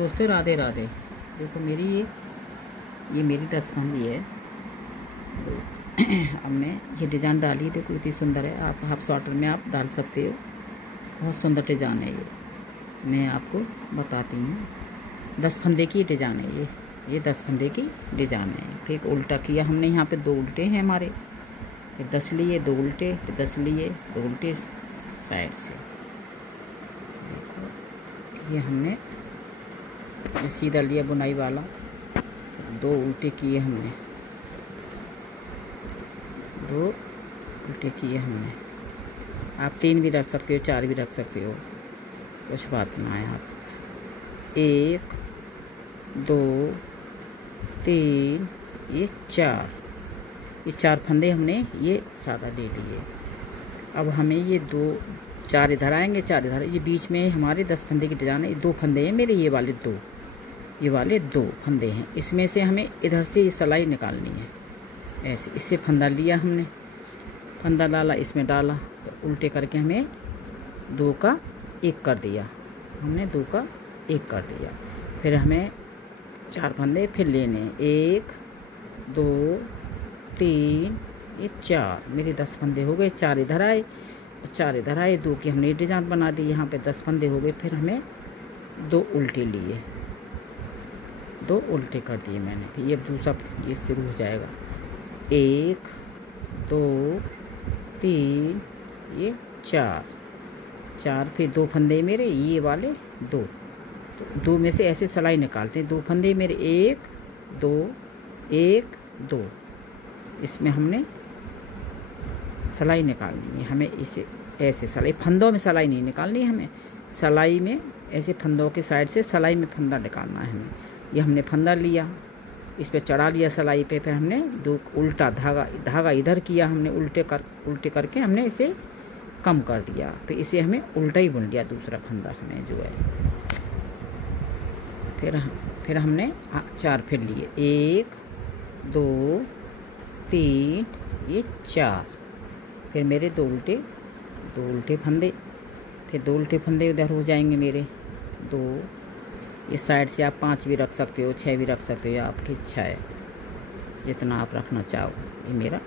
दोस्तों राधे राधे। देखो मेरी ये मेरी 10 फंदी है। अब मैं ये डिज़ाइन डाली, देखो इतनी सुंदर है। आप हाफ स्वेटर में आप डाल सकते हो, बहुत सुंदर डिज़ाइन है ये। मैं आपको बताती हूँ, 10 फंदे की डिज़ाइन है ये 10 फंदे की डिज़ाइन है। फिर उल्टा किया हमने, यहाँ पे 2 उल्टे हैं हमारे, फिर 10 लिए 2 उल्टे, फिर 10 लिए 2 उल्टे साइड से। देखो ये हमने ये सीधा लिया बुनाई वाला, 2 उल्टे किए हमने, 2 उल्टे किए हमने। आप 3 भी रख सकते हो, 4 भी रख सकते हो, कुछ बात ना है। आप 1 2 3 ये 4 फंदे हमने ये सादा ले लिए। अब हमें ये 4 इधर आएंगे, 4 इधर। ये बीच में हमारे 10 फंदे की डिजाइन है। 2 फंदे हैं मेरे, ये वाले 2 फंदे हैं। इसमें से हमें इधर से ये सिलाई निकालनी है ऐसे। इससे फंदा लिया हमने, फंदा डाला, इसमें डाला, तो उल्टे करके हमें 2 का 1 कर दिया। हमने 2 का 1 कर दिया। फिर हमें 4 फंदे फिर लेने, 1 2 3 ये 4 मेरे 10 फंदे हो गए। 4 इधर आए और 4 इधर आए, 2 की हमने डिजाइन बना दी। यहाँ पे 10 फंदे हो गए। फिर हमें 2 उल्टे लिए, 2 उल्टे कर दिए मैंने। फिर ये दूसरा ये शुरू हो जाएगा, 1 2 3 ये 4 फिर 2 फंदे मेरे ये वाले 2, तो 2 में से ऐसे सिलाई निकालते हैं। 2 फंदे मेरे 1 2 1 2, इसमें हमने सिलाई निकालनी है। हमें इसे ऐसे सिलाई, फंदों में सिलाई नहीं निकालनी, हमें सिलाई में ऐसे फंदों के साइड से सिलाई में फंदा निकालना है हमें। ये हमने फंदा लिया, इस पे चढ़ा लिया सिलाई पे। फिर हमने 2 उल्टा धागा इधर किया हमने, उल्टे करके हमने इसे कम कर दिया। फिर इसे हमें उल्टा ही बुन लिया, दूसरा फंदा हमें जो है। फिर हमने 4 फिर लिए, 1 2 3 ये 4। फिर मेरे 2 उल्टे फंदे, फिर 2 उल्टे फंदे उधर हो जाएंगे मेरे 2। इस साइड से आप 5 भी रख सकते हो, 6 भी रख सकते हो, आपकी इच्छा है जितना आप रखना चाहो। ये मेरा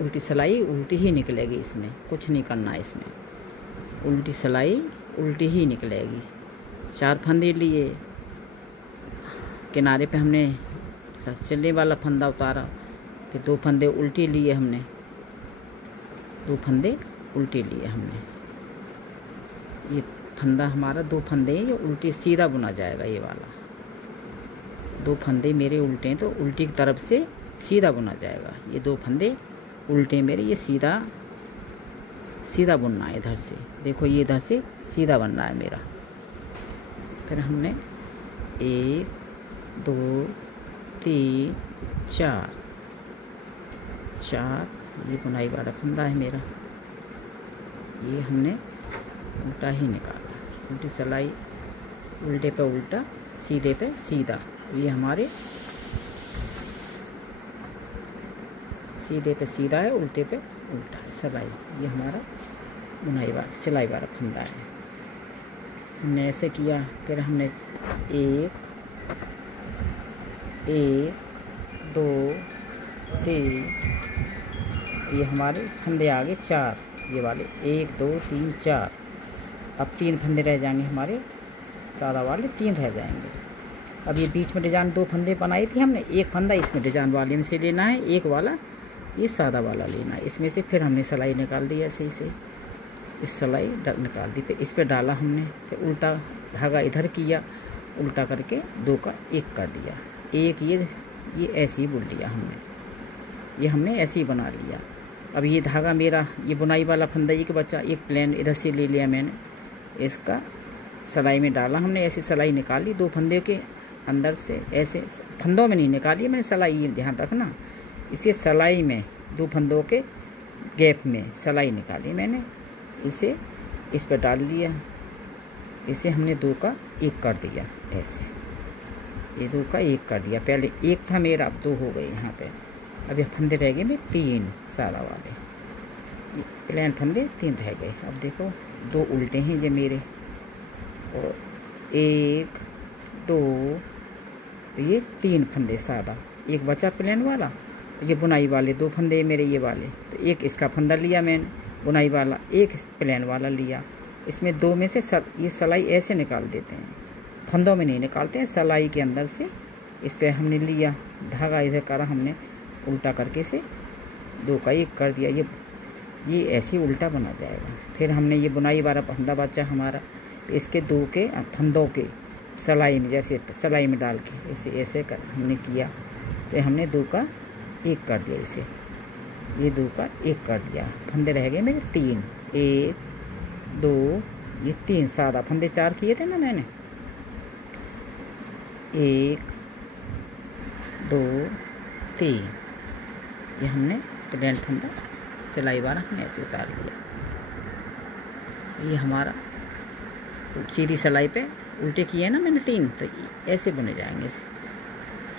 उल्टी सिलाई उल्टी ही निकलेगी, इसमें कुछ नहीं करना है। इसमें उल्टी सिलाई उल्टी ही निकलेगी। 4 फंदे लिए, किनारे पे हमने चलने वाला फंदा उतारा। फिर 2 फंदे उल्टे लिए हमने, 2 फंदे उल्टे लिए हमने। ये फंदा हमारा 2 फंदे ये उल्टे सीधा बुना जाएगा। ये वाला 2 फंदे मेरे उल्टे हैं, तो उल्टी की तरफ से सीधा बुना जाएगा। ये 2 फंदे उल्टे मेरे ये सीधा बुनना है इधर से। देखो ये इधर से सीधा बन रहा है मेरा। फिर हमने 1 2 3 4 ये बुनाई वाला फंदा है मेरा। ये हमने उल्टा ही निकाला, उल्टी सिलाई, उल्टे पे उल्टा, सीधे पे सीधा। ये हमारे सीधे पे सीधा है, उल्टे पे उल्टा है सिलाई। ये हमारा बुनाई वाला सिलाई वाला फंदा है। हमने ऐसे किया। फिर हमने 1 2 3 ये हमारे फंदे आ गए 4 ये वाले, 1 2 3 4। अब 3 फंदे रह जाएंगे हमारे सादा वाले, 3 रह जाएंगे। अब ये बीच में डिजाइन 2 फंदे बनाई थी हमने, 1 फंदा इसमें डिजाइन वाले में से लेना है, 1 वाला ये सादा वाला लेना है। इसमें से फिर हमने सिलाई निकाल दी ऐसे ही से, इस सिलाई निकाल दी। फिर इस पर डाला हमने, फिर उल्टा धागा इधर किया, उल्टा करके 2 का 1 कर दिया। 1 ये ऐसे ही बुन लिया हमने, ये हमने ऐसे ही बना लिया। अब ये धागा मेरा ये बुनाई वाला फंदा एक बच्चा, एक प्लेन इधर से ले लिया मैंने, इसका सिलाई में डाला हमने, ऐसे सिलाई निकाली 2 फंदे के अंदर से। ऐसे फंदों में नहीं निकाली मैंने सिलाई, ये ध्यान रखना। इसे सिलाई में 2 फंदों के गैप में सिलाई निकाली मैंने, इसे इस पर डाल लिया। इसे हमने 2 का 1 कर दिया ऐसे, ये 2 का 1 कर दिया। पहले 1 था मेरा, अब 2 हो गए यहाँ पे। अब ये फंदे रह गए मेरे 3 सादा वाले, ये प्लेन फंदे 3 रह गए। अब देखो 2 उल्टे हैं ये मेरे, और 1 2, ये 3 फंदे सादा, एक बचा प्लेन वाला, ये बुनाई वाले 2 फंदे मेरे ये वाले, तो एक इसका फंदा लिया मैंने बुनाई वाला, एक प्लेन वाला लिया। इसमें 2 में से ये सिलाई ऐसे निकाल देते हैं, फंदों में नहीं निकालते हैं, सिलाई के अंदर से इस पर हमने लिया धागा, इधर करा हमने उल्टा करके से 2 का 1 कर दिया, ये ऐसे उल्टा बना जाएगा। फिर हमने ये बुनाई वाला फंदा बचा हमारा, इसके 2 के फंदों के सिलाई में, जैसे सिलाई में डाल के ऐसे ऐसे कर हमने किया, तो हमने 2 का 1 कर दिया, इसे ये 2 का 1 कर दिया। फंदे रह गए मेरे 3, 1 2, ये 3 सादा फंदे 4 किए थे ना मैंने, 1 2 3, ये हमने प्लेन फंदा सिलाई वाला हमने ऐसे उतार लिया। ये हमारा सीधी सिलाई पे उल्टे किए ना मैंने 3, तो ऐसे बुने जाएंगे,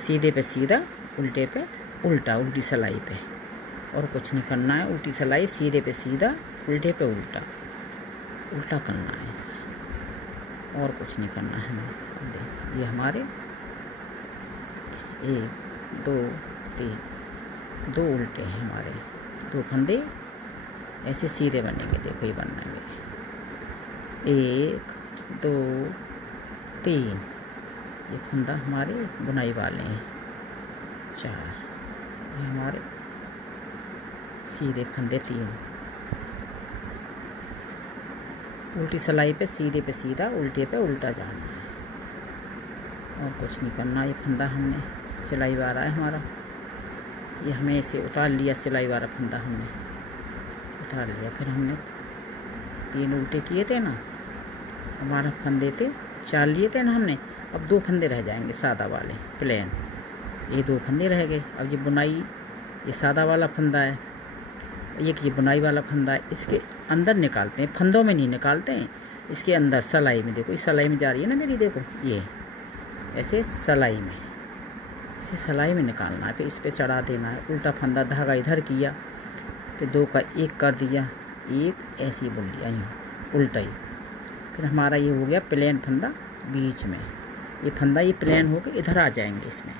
सीधे पे सीधा, उल्टे पे उल्टा, उल्टी सिलाई पे, और कुछ नहीं करना है। उल्टी सिलाई, सीधे पे सीधा, उल्टे पे उल्टा, उल्टा करना है और कुछ नहीं करना है हमें। ये हमारे 1 2 3, 2 उल्टे हैं हमारे, 2 फंदे ऐसे सीधे बनेंगे, देखो ये बनना है मेरे 1 2 3, ये फंदा हमारे बुनाई वाले हैं 4, ये हमारे सीधे फंदे 3, उल्टी सिलाई पे सीधे पे सीधा, उल्टे पे उल्टा जाना है और कुछ नहीं करना। ये फंदा हमने सिलाई वाला है हमारा, ये हमें इसे उतार लिया, सिलाई वाला फंदा हमने उतार लिया। फिर हमने 3 उल्टे किए थे ना, हमारा फंदे थे 4 लिए थे ना हमने, अब 2 फंदे रह जाएंगे सादा वाले प्लेन, ये 2 फंदे रह गए। अब ये बुनाई, ये सादा वाला फंदा है, एक ये बुनाई वाला फंदा है, इसके अंदर निकालते हैं, फंदों में नहीं निकालते हैं, इसके अंदर सिलाई में, देखो इस सिलाई में जा रही है ना मेरी, देखो ये ऐसे सिलाई में, इसे सिलाई में निकालना है, फिर इस पर चढ़ा देना है। उल्टा फंदा धागा इधर किया, फिर 2 का 1 कर दिया, 1 ऐसे ही बुन लिया यूँ उल्टा ही। फिर हमारा ये हो गया प्लेन फंदा बीच में, ये फंदा ये प्लेन होकर इधर आ जाएंगे इसमें,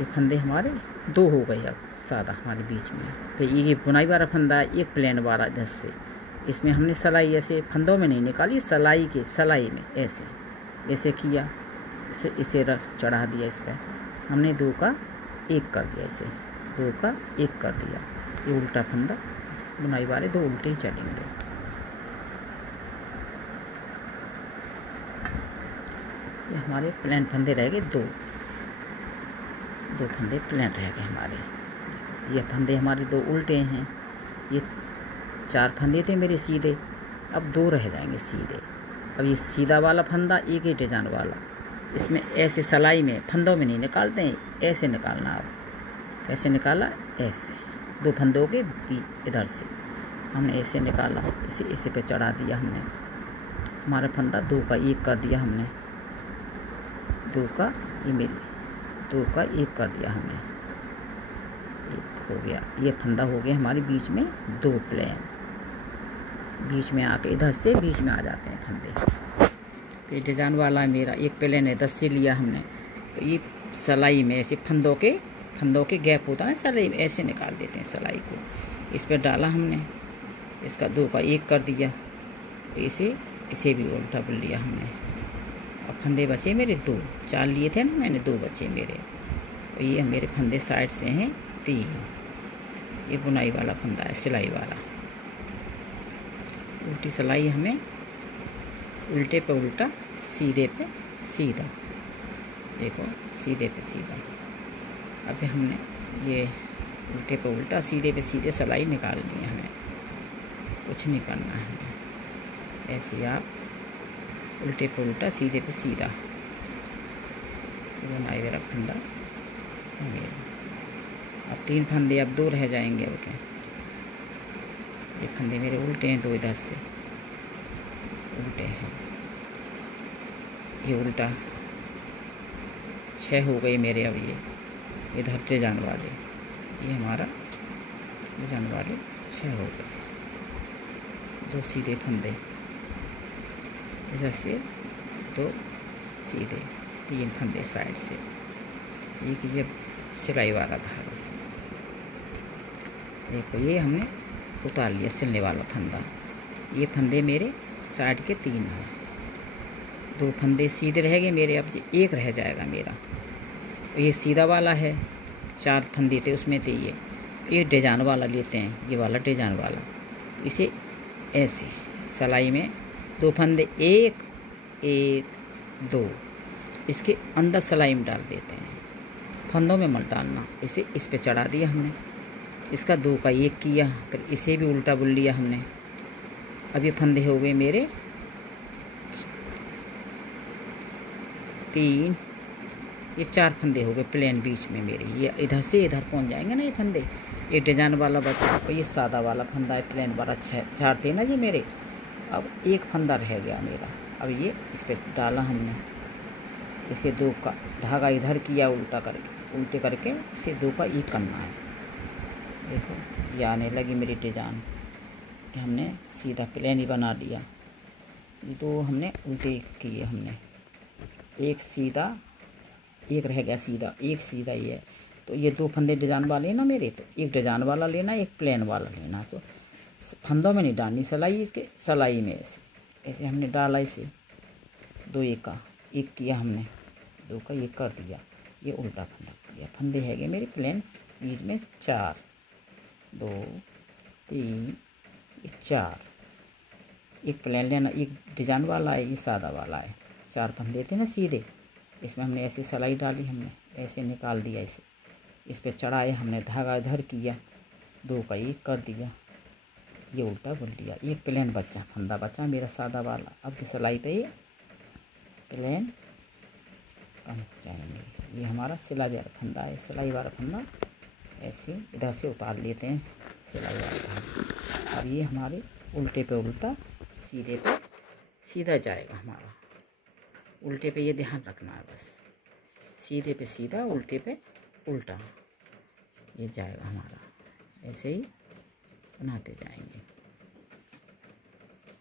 ये फंदे हमारे 2 हो गए अब सादा हमारे बीच में। फिर ये बुनाई वाला फंदा, एक प्लेन वाला इधर से, इसमें हमने सिलाई ऐसे फंदों में नहीं निकाली, सिलाई में ऐसे ऐसे किया, इसे रख चढ़ा दिया, इस पर हमने 2 का 1 कर दिया, इसे 2 का 1 कर दिया। ये उल्टा फंदा, बुनाई वाले 2 उल्टे ही चलेंगे। ये हमारे प्लेन फंदे रह गए 2 फंदे प्लेन रह गए हमारे। ये फंदे हमारे 2 उल्टे हैं, ये 4 फंदे थे मेरे सीधे, अब 2 रह जाएंगे सीधे। अब ये सीधा वाला फंदा, एक ही डिजाइन वाला, इसमें ऐसे सिलाई में फंदों में नहीं निकालते हैं, ऐसे निकालना। अब कैसे निकाला, ऐसे 2 फंदों के इधर से हमने ऐसे निकाला, इसे पे चढ़ा दिया हमने, हमारा फंदा 2 का 1 कर दिया हमने, 2 का ये मेरी 2 का 1 कर दिया हमने, 1 हो गया। ये फंदा हो गया हमारे बीच में 2 प्लेन, बीच में आके इधर से बीच में आ जाते हैं फंदे। तो ये डिजाइन वाला है मेरा, एक प्लेन है 10 से लिया हमने, तो ये सिलाई में ऐसे फंदों के गैप होता है ना सिलाई में, ऐसे निकाल देते हैं सिलाई को। इस पर डाला हमने, इसका 2 का 1 कर दिया, तो इसे भी उल्टा बुन लिया हमने। अब फंदे बचे मेरे 2, 4 लिए थे ना मैंने, 2 बचे मेरे, और ये मेरे फंदे साइड से हैं 3। ये बुनाई वाला फंदा है, सिलाई वाला। उल्टी सिलाई हमें उल्टे पे उल्टा, सीधे पे सीधा, देखो सीधे पे सीधा। अब हमने ये उल्टे पे उल्टा, सीधे पे सीधे सिलाई निकालनी है हमें, कुछ नहीं करना है। ऐसे आप उल्टे पे उल्टा, सीधे पे सीधा, बुनाई वाला फंदा मेरा। अब 3 फंदे, अब 2 रह जाएंगे। अब क्या, ये फंदे मेरे उल्टे हैं, 2 इधर से उल्टे हैं, ये उल्टा 6 हो गए मेरे। अब ये इधर डिजाइन वाले, ये हमारा डिजाइन वाले 6 हो गए। 2 सीधे फंदे, इधर से 2 सीधे, 3 फंदे साइड से। ये सिलाई वाला धागा, देखो ये हमने उतार लिया सिलने वाला फंदा। ये फंदे मेरे साइड के 3 हैं, 2 फंदे सीधे रह गए मेरे, अब एक रह जाएगा मेरा। ये सीधा वाला है, 4 फंदे थे उसमें थे ये डिजाइन वाला लेते हैं, ये वाला डिजाइन वाला। इसे ऐसे सिलाई में 2 फंदे, 1 1 2 इसके अंदर सिलाई में डाल देते हैं, फंदों में मत डालना। इसे इस पे चढ़ा दिया हमने, इसका 2 का 1 किया, फिर इसे भी उल्टा बुन लिया हमने। अब ये फंदे हो गए मेरे 3, ये 4 फंदे हो गए प्लेन बीच में मेरे। ये इधर से इधर पहुंच जाएंगे ना ये फंदे। ये डिजाइन वाला बचा और ये सादा वाला फंदा है, प्लेन वाला 4 थे ना ये मेरे। अब 1 फंदा रह गया मेरा, अब ये इस पर डाला हमने। इसे 2 का धागा इधर किया उल्टा करके, उल्टे करके इसे 2 का 1 करना है। देखो ये आने लगी मेरी डिजाइन कि हमने सीधा प्लेन ही बना लिया। ये 2 हमने उल्टे किए हमने, 1 सीधा, 1 रह गया सीधा, 1 सीधा ही है। तो ये 2 फंदे डिजाइन वाले ना मेरे, तो 1 डिजाइन वाला लेना, 1 प्लेन वाला लेना। तो फंदों में नहीं डालनी सिलाई, इसके सिलाई में ऐसे ऐसे हमने डाला। इसे 2 1 का 1 किया हमने, 2 का 1 कर दिया, ये उल्टा फंदा कर दिया। फंदे है गए मेरे प्लेन बीच में 4, 2 3 4। 1 प्लेन लेना, 1 डिजाइन वाला है, ये सादा वाला है। 4 फंदे थे ना सीधे, इसमें हमने ऐसी सिलाई डाली, हमने ऐसे निकाल दिया। इसे इस पे चढ़ाए हमने, धागा इधर किया, 2 का 1 कर दिया, ये उल्टा बुन लिया। 1 प्लेन बचा, फंदा बचा मेरा सादा वाला। अब की सिलाई पे ये प्लेन कम जाएंगे। ये हमारा सिलाई वाला फंदा है, सिलाई वाला फंदा ऐसे इधर से उतार लेते हैं सिलाई वाला फंदा। अब ये हमारे उल्टे पे उल्टा, सीधे पे सीधा जाएगा हमारा। उल्टे पे ये ध्यान रखना है बस, सीधे पे सीधा, उल्टे पे उल्टा, ये जाएगा हमारा। ऐसे ही बनाते जाएंगे,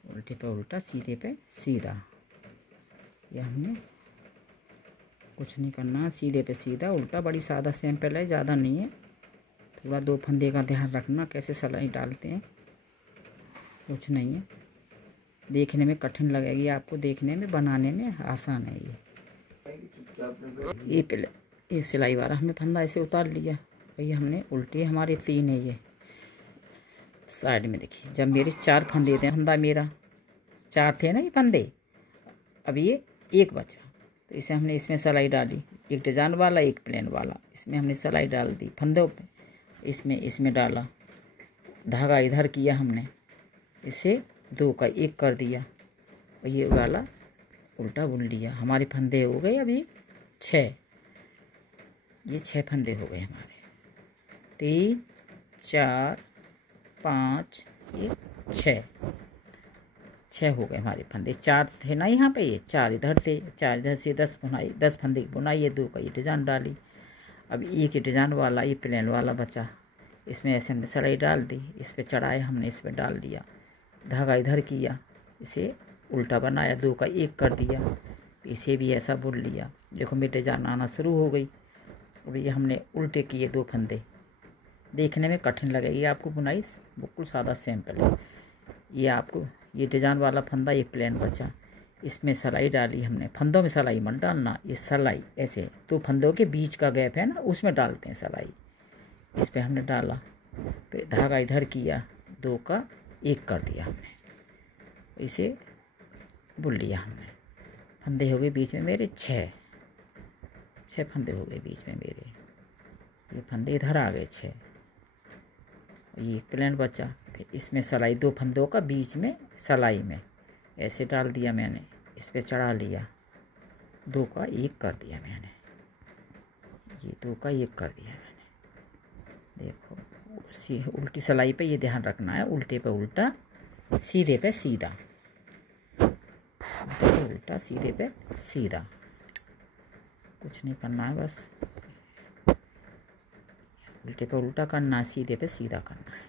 उल्टे पे उल्टा, सीधे पे सीधा। ये हमने कुछ नहीं करना, सीधे पे सीधा, उल्टा। बड़ी सादा सैंपल है, ज़्यादा नहीं है। थोड़ा 2 फंदे का ध्यान रखना, कैसे सिलाई डालते हैं, कुछ नहीं है। देखने में कठिन लगेगी आपको, देखने में, बनाने में आसान है ये सिलाई वाला हमने फंदा ऐसे उतार लिया। और ये हमने उल्टे, हमारे 3 है ये साइड में। देखिए जब मेरे 4 फंदे थे, फंदा मेरा 4 थे ना ये फंदे, अब ये 1 बचा, तो इसे हमने इसमें सिलाई डाली, 1 डिजाइन वाला 1 प्लेन वाला। इसमें हमने सिलाई डाल दी फंदों पे, इसमें डाला, धागा इधर किया हमने, इसे 2 का 1 कर दिया और ये वाला उल्टा बुन लिया। हमारे फंदे हो गए अभी 6, ये 6 फंदे हो गए हमारे। 3 4 5 6 हो गए हमारे फंदे। 4 थे ना यहाँ पे, ये 4 इधर थे, 4 इधर से 10 बुनाई, 10 फंदे की बुनाई। ये 2 का ये डिजाइन डाली। अब एक डिजाइन वाला, ये प्लेन वाला बचा, इसमें ऐसे हमने सिलाई डाल दी, इस पे चढ़ाए हमने, इस पे डाल दिया, धागा इधर किया, इसे उल्टा बनाया, 2 का 1 कर दिया, इसे भी ऐसा बुन लिया। देखो मेरी डिजाइन आना शुरू हो गई। अब ये हमने उल्टे किए 2 फंदे, देखने में कठिन लगेगी आपको, बुनाई बिल्कुल सादा सिंपल है। ये आपको ये डिजाइन वाला फंदा, ये प्लेन बचा, इसमें सिलाई डाली हमने। फंदों में सिलाई मत डालना, ये सिलाई ऐसे 2 फंदों के बीच का गैप है ना, उसमें डालते हैं सिलाई। इस पे हमने डाला, फिर धागा इधर किया, 2 का 1 कर दिया हमने, इसे बुन लिया हमने। फंदे हो गए बीच में मेरे 6 फंदे हो गए बीच में मेरे। ये फंदे इधर आ गए 6, ये प्लेन बचा। फिर इसमें सिलाई 2 फंदों का बीच में सिलाई में ऐसे डाल दिया मैंने, इस पे चढ़ा लिया, 2 का 1 कर दिया मैंने, ये 2 का 1 कर दिया मैंने। देखो उल्टी सिलाई पे ये ध्यान रखना है, उल्टे पे उल्टा, सीधे पे सीधा, उल्टे पे उल्टा, सीधे पे सीधा, कुछ नहीं करना है, बस उल्टे पे उल्टा करना है, सीधे पे सीधा करना है।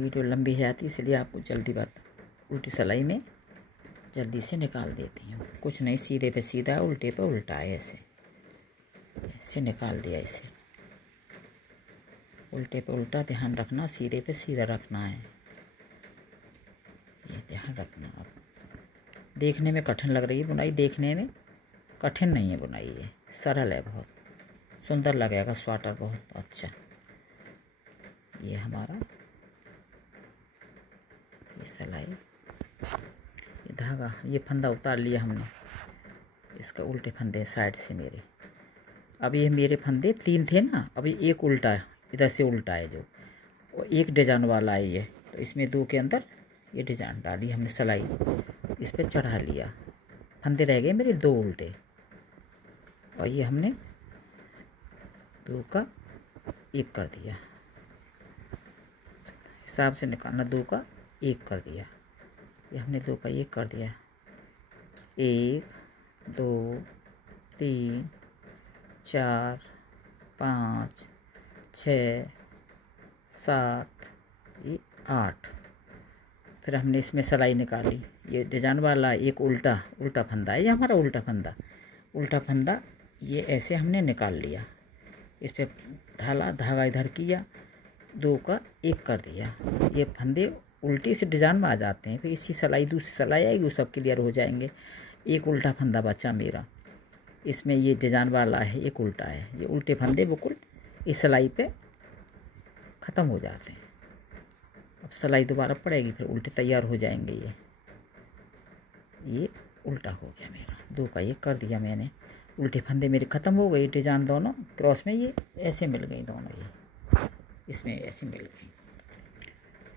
वीडियो लंबी है जाती इसलिए आपको जल्दी बात उल्टी सिलाई में जल्दी से निकाल देती हूँ। कुछ नहीं, सीधे पे सीधा उल्टे पे उल्टा है, ऐसे निकाल दिया। इसे उल्टे पे उल्टा ध्यान रखना, सीधे पे सीधा रखना है, ये ध्यान रखना। आप देखने में कठिन लग रही है बुनाई, देखने में कठिन नहीं है बुनाई, ये सरल है, बहुत सुंदर लगेगा स्वेटर, बहुत अच्छा। ये हमारा ये सिलाई, ये धागा, ये फंदा उतार लिया हमने, इसका उल्टे फंदे साइड से मेरे। अब ये मेरे फंदे 3 थे ना, अभी एक उल्टा इधर से उल्टा है जो, और एक डिजाइन वाला है ये, तो इसमें 2 के अंदर ये डिजाइन डाली हमने, सिलाई इस पर चढ़ा लिया। फंदे रह गए मेरे 2 उल्टे, और ये हमने 2 का 1 कर दिया, हिसाब से निकालना, 2 का 1 कर दिया। ये हमने 2 का 1 कर दिया, 1 2 3 4 5 6 7 ये 8। फिर हमने इसमें सिलाई निकाली, ये डिजाइन वाला एक उल्टा फंदा है, ये हमारा उल्टा फंदा ये ऐसे हमने निकाल लिया। इस पर धागा इधर किया, 2 का 1 कर दिया। ये फंदे उल्टी से डिजाइन में आ जाते हैं, फिर इसी सिलाई दूसरी सिलाई आएगी, वो सब क्लियर हो जाएंगे। एक उल्टा फंदा बचा मेरा, इसमें ये डिजाइन वाला है, एक उल्टा है। ये उल्टे फंदे बिल्कुल इस सिलाई पे ख़त्म हो जाते हैं। अब सिलाई दोबारा पड़ेगी, फिर उल्टे तैयार हो जाएंगे। ये उल्टा हो गया मेरा, 2 का 1 कर दिया मैंने। उल्टे फंदे मेरे ख़त्म हो गए, डिजाइन दोनों क्रॉस में ये ऐसे मिल गई, दोनों ये इसमें ऐसे मिल गई।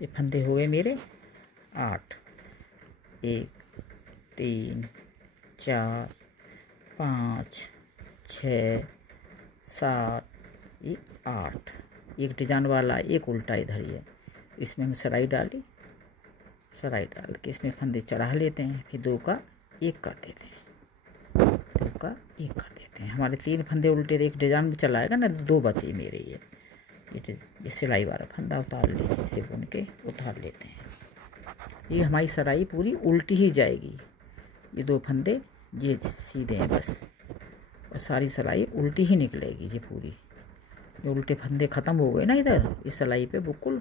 ये फंदे हो गए मेरे 8, 1 3 4 5 6 7 ये 8। एक डिजाइन वाला, एक उल्टा इधर ही है। इसमें हम सिलाई डाली, सिलाई डाल के इसमें फंदे चढ़ा लेते हैं, फिर 2 का 1 कर देते हैं, 2 का 1 कर देते हैं। हमारे 3 फंदे उल्टे एक डिजाइन में चलाएगा ना, 2 बचे मेरे। ये सिलाई वाला फंदा उतार लिए, इसे बुन के उतार लेते हैं। ये हमारी सिलाई पूरी उल्टी ही जाएगी, ये 2 फंदे ये सीधे हैं बस, और सारी सिलाई उल्टी ही निकलेगी। ये पूरी ये उल्टे फंदे ख़त्म हो गए ना इधर, इस सिलाई पे बिल्कुल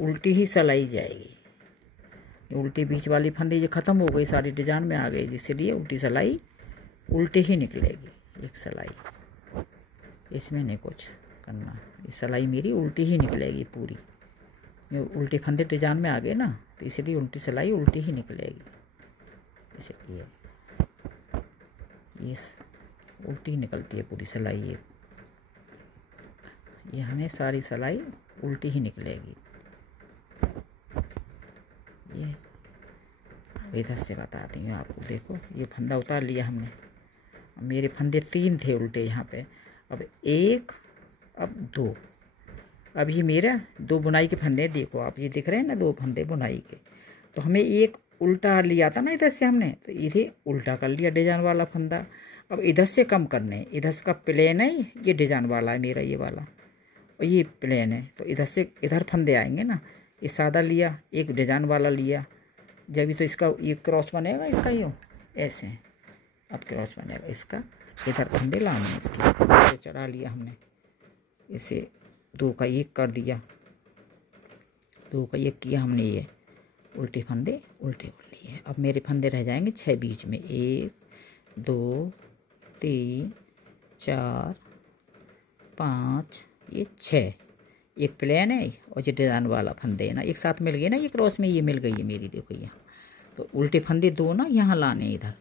उल्टी ही सिलाई जाएगी। ये उल्टी बीच वाली फंदे ये ख़त्म हो गई, सारी डिजाइन में आ गई, इसलिए उल्टी सिलाई उल्टी ही निकलेगी। एक सिलाई इसमें नहीं कुछ करना, ये सिलाई मेरी उल्टी ही निकलेगी पूरी। ये उल्टे फंदे डिजाइन में आ गए ना, तो इसलिए उल्टी सिलाई उल्टी ही निकलेगी। इसलिए ये उल्टी निकलती है पूरी सिलाई, ये हमें सारी सिलाई उल्टी ही निकलेगी। ये इधर से बताती हूँ आपको, देखो ये फंदा उतार लिया हमने, मेरे फंदे 3 थे उल्टे यहाँ पे, अब 1 अब 2। अब ये मेरा 2 बुनाई के फंदे, देखो आप ये दिख रहे हैं ना, 2 फंदे बुनाई के। तो हमें एक उल्टा लिया था ना इधर से हमने, तो इधर उल्टा कर लिया डिजाइन वाला फंदा। अब इधर से कम करने, इधर का प्लेन है, ये डिजाइन वाला है मेरा, ये वाला, और ये प्लेन है, तो इधर से इधर फंदे आएंगे ना। ये सादा लिया, एक डिजाइन वाला लिया, जब भी तो इसका ये क्रॉस बनेगा, इसका ये ऐसे अब क्रॉस बनेगा इसका। इधर फंदे लाने इसके, चढ़ा लिया हमने, इसे 2 का 1 कर दिया, 2 का 1 किया हमने। ये उल्टे फंदे उल्टे कर लिए। अब मेरे फंदे रह जाएंगे 6 बीच में, 1 2 3 4 5 ये 6। एक प्लेन है और ये डिजाइन वाला फंदे है ना, एक साथ मिल गए ना, ये क्रॉस में ये मिल गई है मेरी, देखो यहाँ। तो उल्टे फंदे 2 ना यहाँ लाने, इधर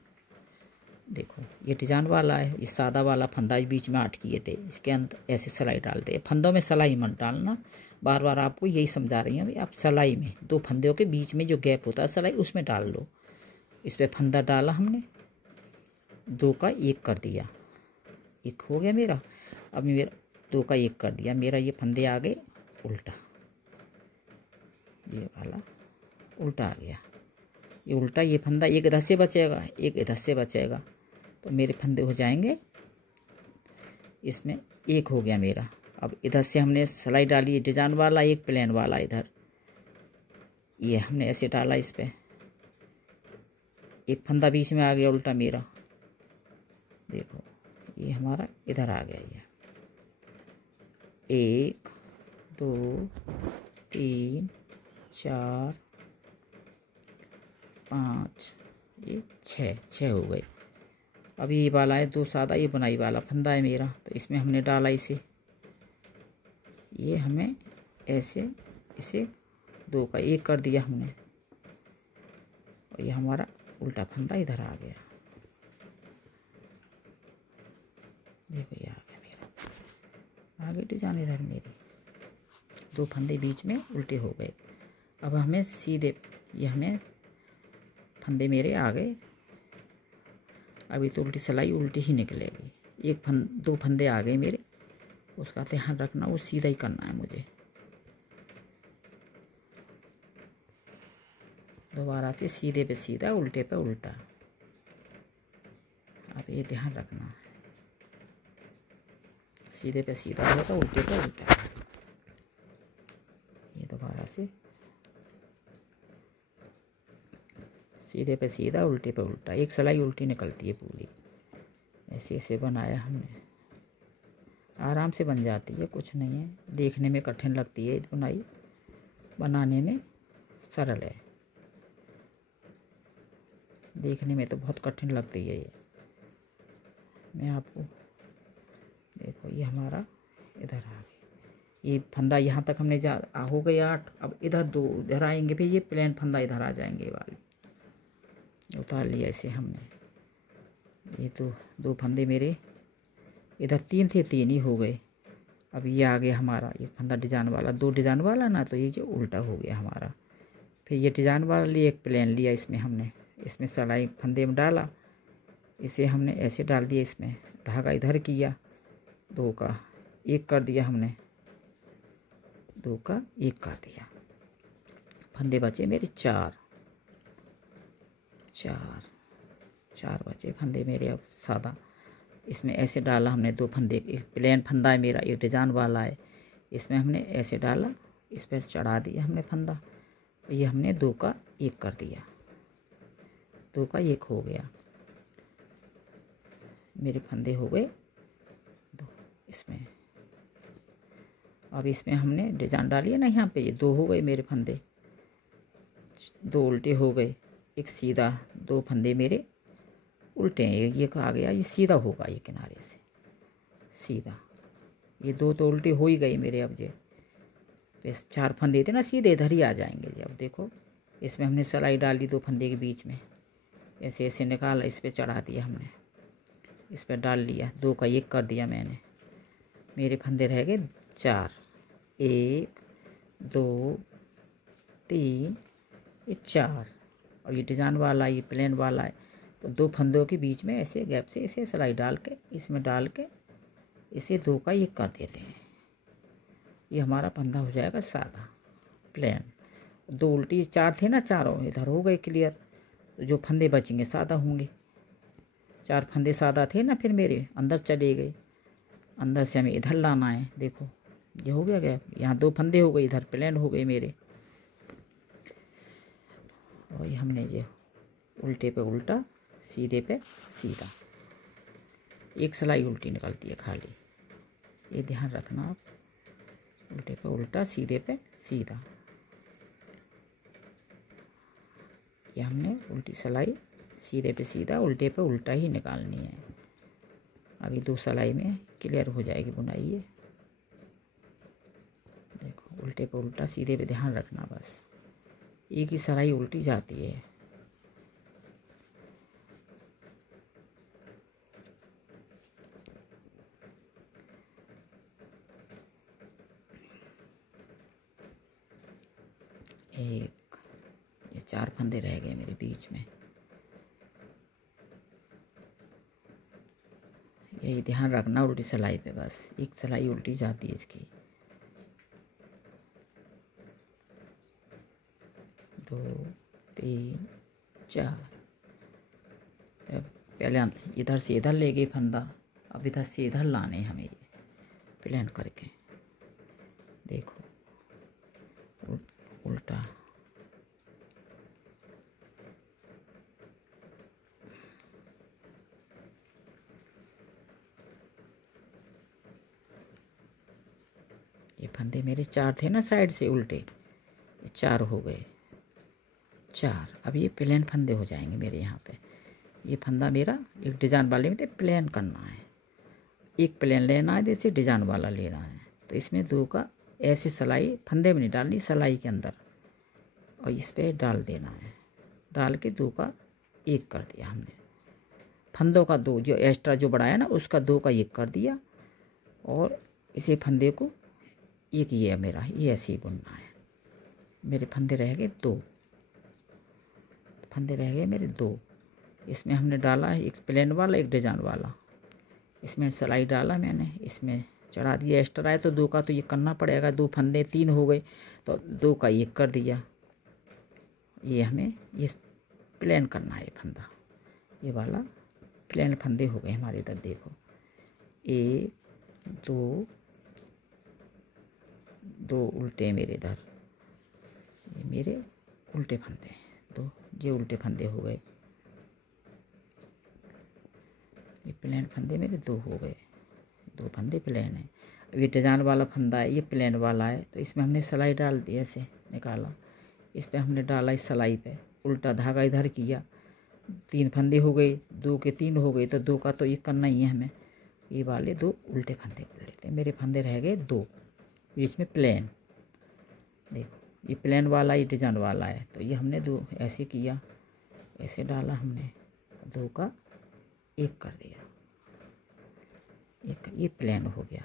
देखो ये डिजाइन वाला है, ये सादा वाला फंदा बीच में 8 किए थे, इसके अंदर ऐसे सिलाई डालते हैं। फंदों में सिलाई मत डालना, बार बार आपको यही समझा रही हूँ, आप सिलाई में 2 फंदों के बीच में जो गैप होता है सिलाई, उसमें डाल लो। इस पर फंदा डाला हमने, 2 का 1 कर दिया, 1 हो गया मेरा। अब मेरा 2 का 1 कर दिया, मेरा ये फंदे आ गए उल्टा, ये वाला उल्टा आ गया। ये उल्टा, ये फंदा एक इधर से बचेगा, एक इधर से बचेगा, तो मेरे फंदे हो जाएंगे इसमें 1 हो गया मेरा। अब इधर से हमने सिलाई डाली, डिजाइन वाला, एक प्लेन वाला इधर, ये हमने ऐसे डाला इस पे, एक फंदा बीच में आ गया उल्टा मेरा, देखो ये हमारा इधर आ गया। ये 1 2 3 4 5 ये 6 हो गए। अब ये वाला है 2 सादा, ये बुनाई वाला फंदा है मेरा, तो इसमें हमने डाला इसे, ये हमें ऐसे इसे 2 का 1 कर दिया हमने, और ये हमारा उल्टा फंदा इधर आ गया। देखो ये आ गया मेरा, आगे डिजाइन इधर मेरी, 2 फंदे बीच में उल्टे हो गए। अब हमें सीधे, ये हमें फंदे मेरे आ गए। अभी तो उल्टी सिलाई उल्टी ही निकलेगी। 2 फंदे आ गए मेरे, उसका ध्यान रखना, वो सीधा ही करना है मुझे। दोबारा से सीधे पे सीधा, उल्टे पे उल्टा। अब ये ध्यान रखना है, सीधे पे सीधा होगा, उल्टे पे उल्टा। ये दोबारा से सीधे पे सीधा, उल्टे पे उल्टा, एक सिलाई उल्टी निकलती है पूरी। ऐसे ऐसे बनाया हमने, आराम से बन जाती है, कुछ नहीं है। देखने में कठिन लगती है बुनाई, बनाने में सरल है। देखने में तो बहुत कठिन लगती है ये। मैं आपको, देखो ये हमारा इधर आ गया, ये फंदा यहाँ तक हमने हो गया 8। अब इधर 2 इधर आएंगे, फिर ये प्लेन फंदा इधर आ जाएंगे, वाले उतार लिया इसे हमने। ये तो 2 फंदे मेरे इधर 3 थे, 3 ही हो गए। अब ये आ गया हमारा ये फंदा डिजाइन वाला, 2 डिजाइन वाला ना, तो ये जो उल्टा हो गया हमारा। फिर ये डिजाइन वाला लिए, एक प्लेन लिया, इसमें हमने इसमें सिलाई फंदे में डाला, इसे हमने ऐसे डाल दिया, इसमें धागा इधर किया, 2 का 1 कर दिया हमने, 2 का 1 कर दिया। फंदे बचे मेरे 4 बचे फंदे मेरे। अब सादा इसमें ऐसे डाला हमने 2 फंदे, एक प्लेन फंदा है मेरा, एक डिजाइन वाला है, इसमें हमने ऐसे डाला, इस पर चढ़ा दिया हमने फंदा, ये हमने 2 का 1 कर दिया, 2 का 1 हो गया। मेरे फंदे हो गए 2 इसमें। अब इसमें हमने डिजाइन डाली है ना, यहाँ पे ये 2 हो गए मेरे फंदे, 2 उल्टे हो गए, एक सीधा, 2 फंदे मेरे उल्टे हैं, ये आ गया, ये सीधा होगा, ये किनारे से सीधा, ये 2 तो उल्टे हो ही गए मेरे। अब जे बस 4 फंदे थे ना, सीधे इधर ही आ जाएंगे। अब देखो इसमें हमने सिलाई डाली 2 फंदे के बीच में, ऐसे ऐसे निकाला, इस पर चढ़ा दिया हमने, इस पर डाल लिया, 2 का 1 कर दिया मैंने। मेरे फंदे रह गए 4, 1 2 3 ये 4, और ये डिजाइन वाला, ये प्लेन वाला है, तो 2 फंदों के बीच में ऐसे गैप से इसे सिलाई डाल के, इसमें डाल के इसे 2 का 1 कर देते हैं। ये हमारा फंदा हो जाएगा सादा प्लेन। 2 उल्टी 4 थे ना, चारों इधर हो गए क्लियर, तो जो फंदे बचेंगे सादा होंगे। 4 फंदे सादा थे ना, फिर मेरे अंदर चले गए, अंदर से हमें इधर लाना है। देखो ये हो गया गैप, यहाँ 2 फंदे हो गए, इधर प्लेन हो गए मेरे। और ये हमने जो उल्टे पे उल्टा, सीधे पे सीधा, एक सिलाई उल्टी निकलती है खाली, ये ध्यान रखना आप। उल्टे पे उल्टा, सीधे पे सीधा, ये हमने उल्टी सिलाई सीधे पे सीधा, उल्टे पे उल्टा ही निकालनी है। अभी 2 सिलाई में क्लियर हो जाएगी बुनाई। ये देखो उल्टे पे उल्टा, सीधे पे ध्यान रखना, बस एक ही सिलाई उल्टी जाती है। एक, ये 4 फंदे रह गए मेरे बीच में, यही ध्यान रखना उल्टी सिलाई पे, बस एक सिलाई उल्टी जाती है इसकी। 2 3 4, पहले इधर से इधर ले गए फंदा, अब इधर से इधर लाने हमें, ये प्लेन करके। देखो उल्टा फंदे मेरे 4 थे ना साइड से उल्टे, ये 4 हो गए 4। अब ये प्लेन फंदे हो जाएंगे मेरे यहाँ पे। ये फंदा मेरा एक डिजाइन वाले में तो प्लेन करना है, एक प्लेन लेना है, जैसे डिजाइन वाला लेना है। तो इसमें 2 का ऐसे सिलाई फंदे में नहीं डालनी, सिलाई के अंदर, और इस पे डाल देना है। डाल के 2 का 1 कर दिया हमने, फंदों का 2 जो एक्स्ट्रा जो बढ़ाया ना उसका 2 का 1 कर दिया। और इसे फंदे को एक ये मेरा ये ऐसे ही बुनना है। मेरे फंदे रह गए 2, फंदे रह गए मेरे 2। इसमें हमने डाला है एक प्लेन वाला एक डिजाइन वाला, इसमें सिलाई डाला मैंने, इसमें चढ़ा दिया। एक्स्ट्रा है तो 2 का तो ये करना पड़ेगा, 2 फंदे 3 हो गए तो 2 का 1 कर दिया। ये हमें ये प्लेन करना है फंदा, ये वाला प्लेन फंदे हो गए हमारे इधर। देखो 1 2 उल्टे मेरे इधर, ये मेरे उल्टे फंदे 2, ये उल्टे फंदे हो गए। ये प्लेन फंदे मेरे 2 हो गए, 2 फंदे प्लेन है। अब ये डिजाइन वाला फंदा है, ये प्लेन वाला है, तो इसमें हमने सिलाई डाल दी, ऐसे निकाला, इस पे हमने डाला इस सिलाई पे, उल्टा धागा इधर किया, 3 फंदे हो गए, 2 के 3 हो गए, तो 2 का तो 1 करना ही है हमें। ये वाले 2 उल्टे फंदे कर लेते हैं। मेरे फंदे रह गए 2, इसमें प्लेन। देखो ये प्लेन वाला ये डिजाइन वाला है, तो ये हमने 2 ऐसे किया, ऐसे डाला हमने, 2 का 1 कर दिया, 1 ये प्लेन हो गया।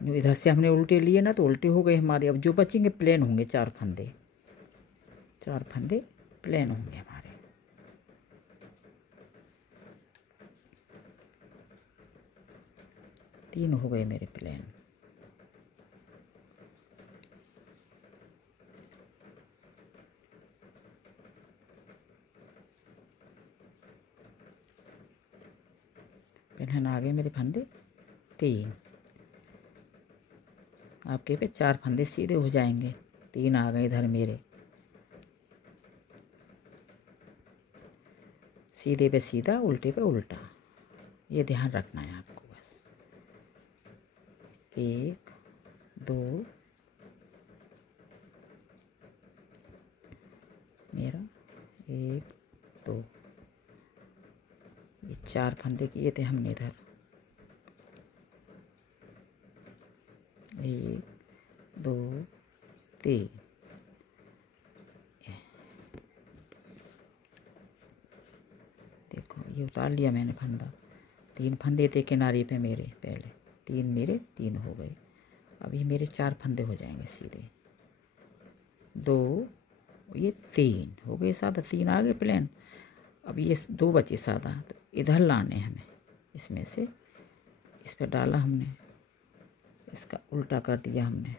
इधर से हमने उल्टे लिए ना तो उल्टे हो गए हमारे। अब जो बचेंगे प्लेन होंगे, 4 फंदे, 4 फंदे प्लेन होंगे हमारे। तीन हो गए मेरे प्लेन। प्लेन आ गए मेरे फंदे 3। आपके पे 4 फंदे सीधे हो जाएंगे, 3 आ गए इधर मेरे, सीधे पे सीधा उल्टे पे उल्टा, ये ध्यान रखना है आपको बस। 1 2 मेरा 1 2, ये 4 फंदे किए थे हमने इधर, 1 2 3। देखो ये उतार लिया मैंने फंदा, 3 फंदे थे किनारे पे मेरे पहले, 3 मेरे 3 हो गए। अब ये मेरे 4 फंदे हो जाएंगे सीधे, 2 ये 3 हो गए सादा, 3 आ गए प्लेन। अब ये 2 बचे सादा, तो इधर लाने हमें, इसमें से इस पर डाला हमने, इसका उल्टा कर दिया हमने,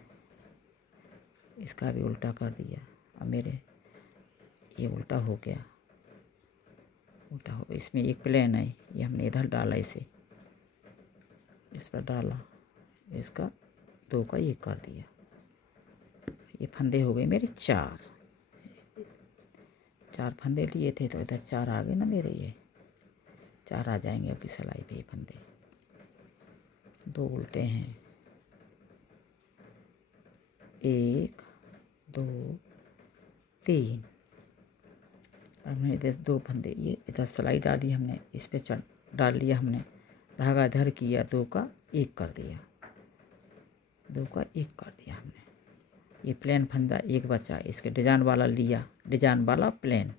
इसका भी उल्टा कर दिया। अब मेरे ये उल्टा हो गया, उल्टा हो, इसमें एक प्लेन है, ये हमने इधर डाला, इसे इस पर डाला, इसका 2 का 1 कर दिया। ये फंदे हो गए मेरे 4 फंदे लिए थे तो इधर 4 आ गए ना मेरे, ये 4 आ जाएंगे आपकी सिलाई पे। ये फंदे 2 उल्टे हैं, 1 2 3। अब हमने इधर 2 फंदे, ये इधर सिलाई डाली हमने, इस पे चढ़ डाल लिया हमने, धागा इधर किया, 2 का 1 कर दिया, 2 का 1 कर दिया हमने। ये प्लेन फंदा 1 बचा, इसके डिजाइन वाला लिया, डिजाइन वाला प्लेन,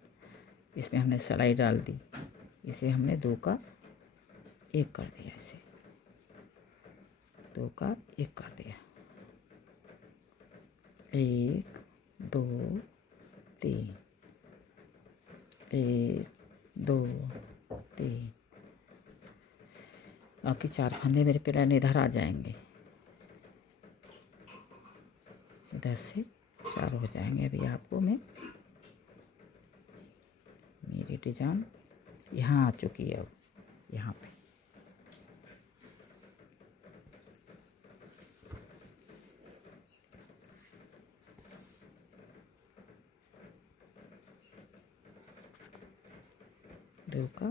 इसमें हमने सिलाई डाल दी, इसे हमने 2 का 1 कर दिया, इसे 2 का 1 कर दिया। 1 2 3 1 2 3। आपके 4 फंदे मेरे प्लेन इधर आ जाएंगे, इधर से 4 हो जाएंगे। अभी आपको मैं मेरी डिजाइन यहाँ आ चुकी है, अब यहाँ पे दो का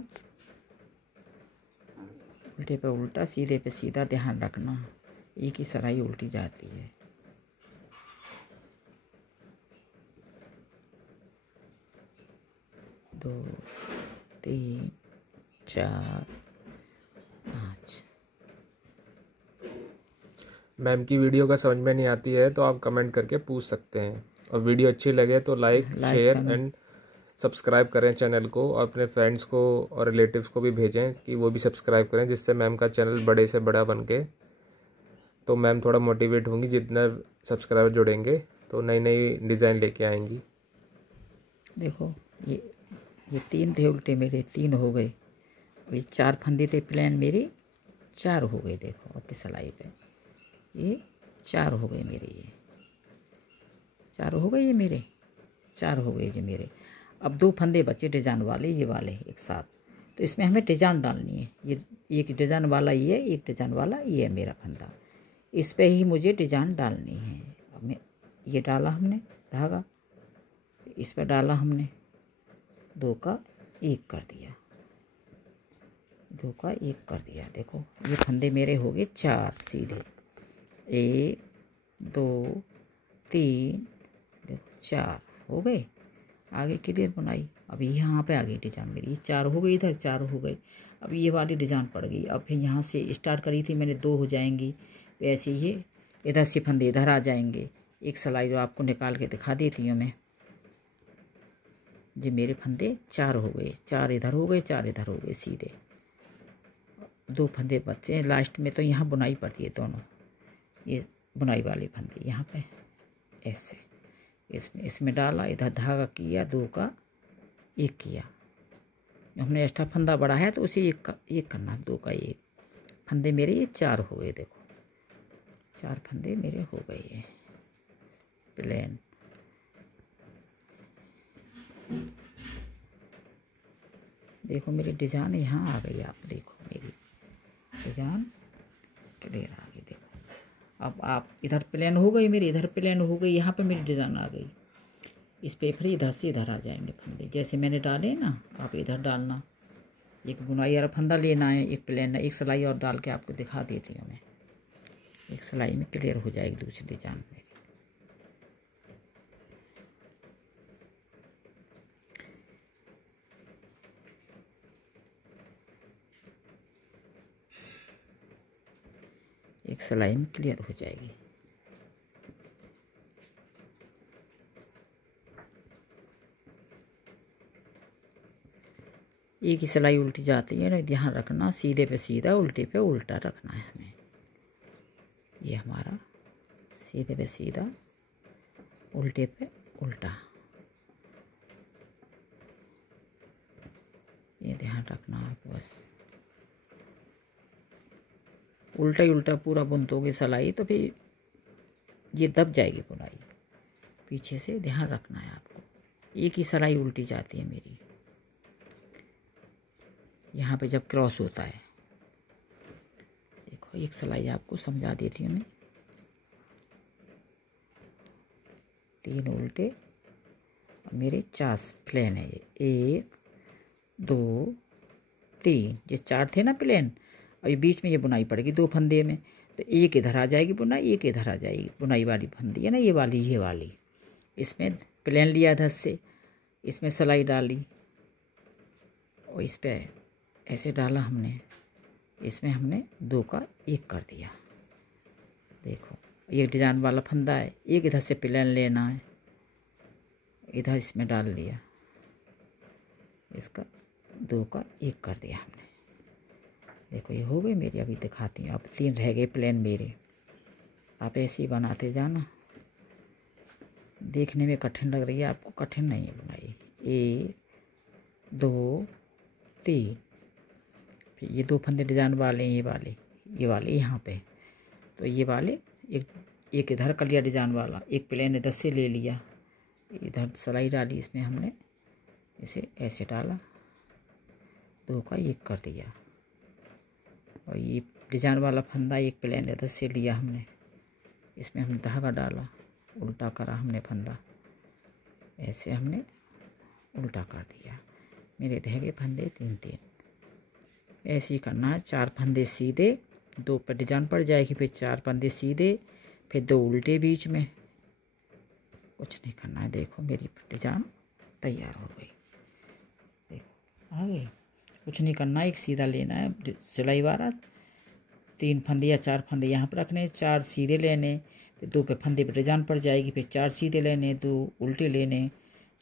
उल्टे पे उल्टा, सीधे पे सीधा, ध्यान रखना। एक ही सिलाई उल्टी जाती है। दो, तीन, चार, पाँच। मैम की वीडियो का समझ में नहीं आती है तो आप कमेंट करके पूछ सकते हैं, और वीडियो अच्छी लगे तो लाइक शेयर एंड सब्सक्राइब करें चैनल को, और अपने फ्रेंड्स को और रिलेटिव्स को भी भेजें कि वो भी सब्सक्राइब करें, जिससे मैम का चैनल बड़े से बड़ा बन के, तो मैम थोड़ा मोटिवेट होंगी। जितना सब्सक्राइबर जुड़ेंगे तो नई नई डिज़ाइन लेके आएंगी। देखो ये 3 थे उल्टे मेरे, 3 हो गए। ये 4 फंदे थे प्लेन मेरे, 4 हो गए। देखो आपकी सिलाई पे ये 4 हो गए मेरे, ये 4 हो गए, ये मेरे 4 हो गए जी मेरे। अब 2 फंदे बचे डिजाइन वाले, ये वाले एक साथ, तो इसमें हमें डिजाइन डालनी है। ये एक डिजाइन वाला ये है, एक डिजाइन वाला ये है मेरा फंदा, इस पे ही मुझे डिजाइन डालनी है। अब मैं ये डाला हमने धागा, इस पर डाला हमने, 2 का 1 कर दिया, 2 का 1 कर दिया। देखो ये फंदे मेरे हो गए 4 सीधे, 1 2 3, देखो 4 हो गए। आगे क्लियर बनाई। अब यहाँ पे आ गई डिजाइन मेरी, 4 हो गई, इधर 4 हो गई। अब ये वाली डिजाइन पड़ गई। अब फिर यहाँ से स्टार्ट करी थी मैंने, 2 हो जाएंगी, वैसे ये इधर से फंदे इधर आ जाएंगे। एक सिलाई जो आपको निकाल के दिखा देती हूँ मैं, जी मेरे फंदे 4 हो गए, 4 इधर हो गए, 4 इधर हो गए सीधे। 2 फंदे बचते हैं लास्ट में, तो यहाँ बुनाई पड़ती है दोनों, ये बुनाई वाले फंदे यहाँ पे ऐसे, इसमें डाला, इधर धागा किया, 2 का 1 किया। हमने एक्स्ट्रा फंदा बढ़ाया है तो उसे 1 करना, 2 का 1। फंदे मेरे ये 4 हो गए। देखो 4 फंदे मेरे हो गए ये प्लेन। देखो मेरी डिजाइन यहाँ आ गई, आप देखो मेरी डिजाइन क्लियर आ गई। देखो अब आप इधर प्लेन हो गई मेरी, इधर प्लेन हो गई, यहाँ पे मेरी डिजाइन आ गई। इस पे फिर इधर से इधर आ जाएंगे फंदे, जैसे मैंने डाले ना, आप इधर डालना। एक बुनाई वाला फंदा लेना है, एक प्लेन, एक सिलाई और डाल के आपको दिखा देती हूँ मैं। एक सिलाई में क्लियर हो जाएगी दूसरी डिजाइन में। एक सिलाई में क्लियर हो जाएगी। एक ही सिलाई उल्टी जाती है ना, ध्यान रखना, सीधे पे सीधा, उल्टे पे उल्टा रखना है हमें। ये हमारा सीधे पे सीधा, उल्टे पे उल्टा, ये ध्यान रखना है बस। उल्टा ही उल्टा पूरा बुन दोगे सिलाई तो फिर ये दब जाएगी बुनाई, पीछे से ध्यान रखना है आपको। एक ही सिलाई उल्टी जाती है मेरी, यहाँ पे जब क्रॉस होता है। देखो एक सिलाई आपको समझा देती हूँ मैं, 3 उल्टे और मेरे 4 प्लेन है ये, 1 2 3, ये 4 थे ना प्लेन, और ये बीच में ये बुनाई पड़ेगी 2 फंदे में, तो एक इधर आ जाएगी बुनाई, एक इधर आ जाएगी बुनाई वाली फंदी है ना, ये वाली। इसमें प्लेन लिया इधर से, इसमें सिलाई डाली और इस पे ऐसे डाला हमने, इसमें हमने 2 का 1 कर दिया। देखो ये डिजाइन वाला फंदा है, एक इधर से प्लेन लेना है, इधर इसमें डाल लिया, इसका 2 का 1 कर दिया हमने। देखो ये हो गई मेरी, अभी दिखाती हूँ। अब 3 रह गए प्लेन मेरे, आप ऐसे ही बनाते जाना। देखने में कठिन लग रही है आपको, कठिन नहीं है बुनाई। 1 2 3, फिर ये 2 फंदे डिजाइन वाले, ये वाले यहाँ पे, तो ये वाले एक इधर कर लिया डिजाइन वाला, एक प्लेन इधर से ले लिया, इधर सिलाई डाली, इसमें हमने इसे ऐसे डाला, 2 का 1 कर दिया, और ये डिजाइन वाला फंदा एक प्लेन इधर से लिया हमने, इसमें हमने धागा डाला, उल्टा करा हमने फंदा, ऐसे हमने उल्टा कर दिया। मेरे रह गए फंदे 3 ऐसे ही करना है। 4 फंदे सीधे, 2 पर डिजाइन पड़ जाएगी, फिर 4 फंदे सीधे, फिर 2 उल्टे बीच में। कुछ नहीं करना है, देखो मेरी डिजाइन तैयार हो गई, देखो आ गई। कुछ नहीं करना है, एक सीधा लेना है सिलाई वाला, 3 फंदे या 4 फंदे यहाँ पर रखने, 4 सीधे लेने, फिर 2 पे फंदे पर डिजाइन पड़ जाएगी, फिर 4 सीधे लेने, 2 उल्टे लेने,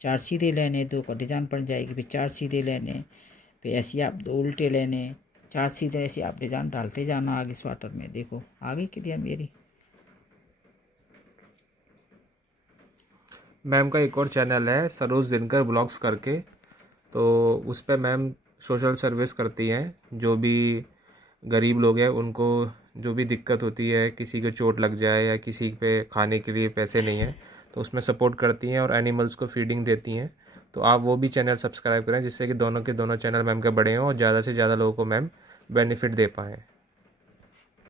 4 सीधे लेने, 2 का डिजाइन पड़ जाएगी, फिर 4 सीधे लेने, फिर ऐसे आप 2 उल्टे लेने, 4 सीधे, ऐसे आप डिजाइन डालते जाना आगे स्वेटर में। देखो आगे कितनी मेरी। मैम का एक और चैनल है सरोज दिनकर ब्लॉग्स करके, तो उस पर मैम सोशल सर्विस करती हैं। जो भी गरीब लोग हैं उनको जो भी दिक्कत होती है, किसी को चोट लग जाए या किसी पे खाने के लिए पैसे नहीं है, तो उसमें सपोर्ट करती हैं और एनिमल्स को फीडिंग देती हैं। तो आप वो भी चैनल सब्सक्राइब करें, जिससे कि दोनों के दोनों चैनल मैम के बड़े हों और ज़्यादा से ज़्यादा लोगों को मैम बेनिफिट दे पाएँ।